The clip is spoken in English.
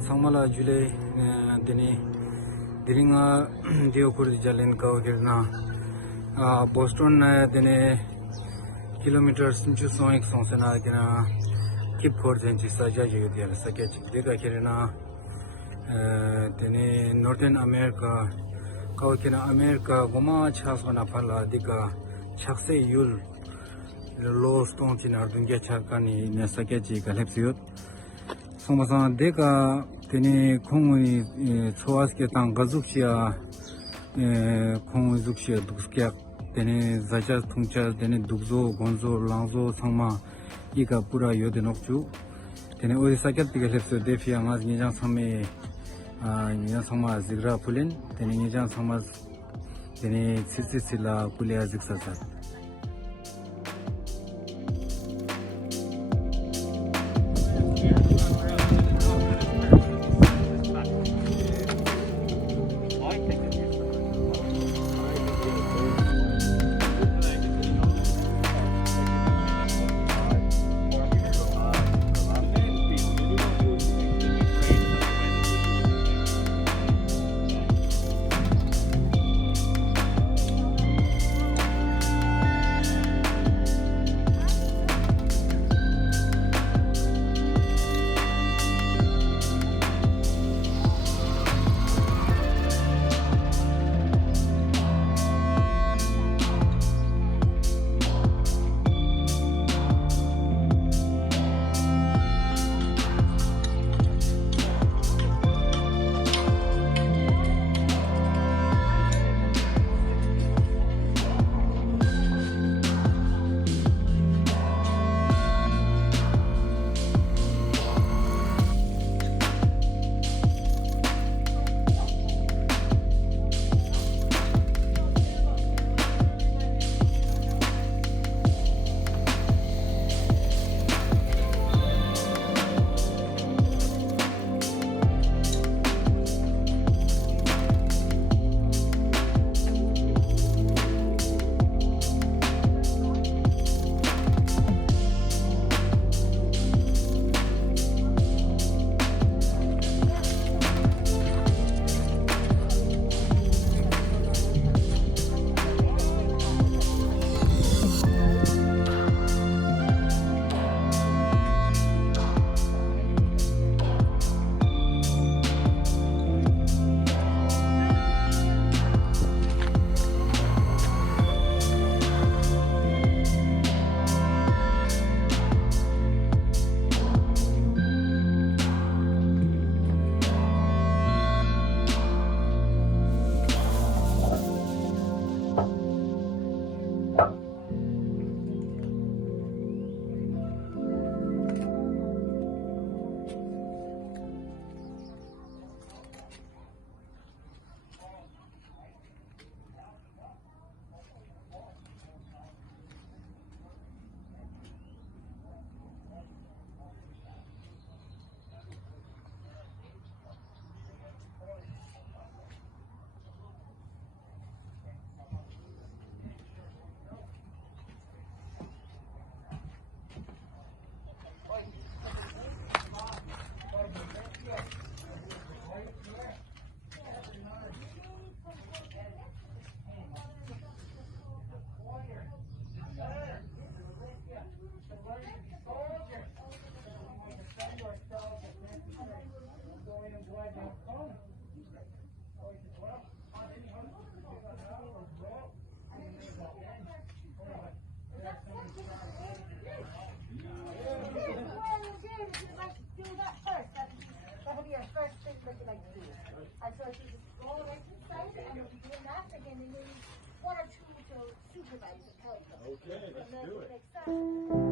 Sangmala July Dini Diringa Diokur Jalen Kaugirna Boston Dene kilometers into Sonic Sonsana Gina Cape Cod and Saja Judia Sakech Dega Kirina Dene Northern America Kaukina America Goma Chaswana Pala Dika Chakse Yul Low Stones in Ardunga Chakani Nasakechi Calypso Somasan Deka Tene Kongui Soaske Tang Gazuksia Kong Zuksia Dukskia Tene Zajas Tungchas Tene Dukzo Gonzo Langzo Sangma Ika Pura Yodenokju Tene Odisaket Calypso Defia Mas Nijan Same Nijan Sama Zigra Pulin Tene Nijan Samas Tene Sisila Kulia Ziksasat So if you just go right inside and we'll be doing that again, and then one or two to supervise it. Okay, let's do it. Next time.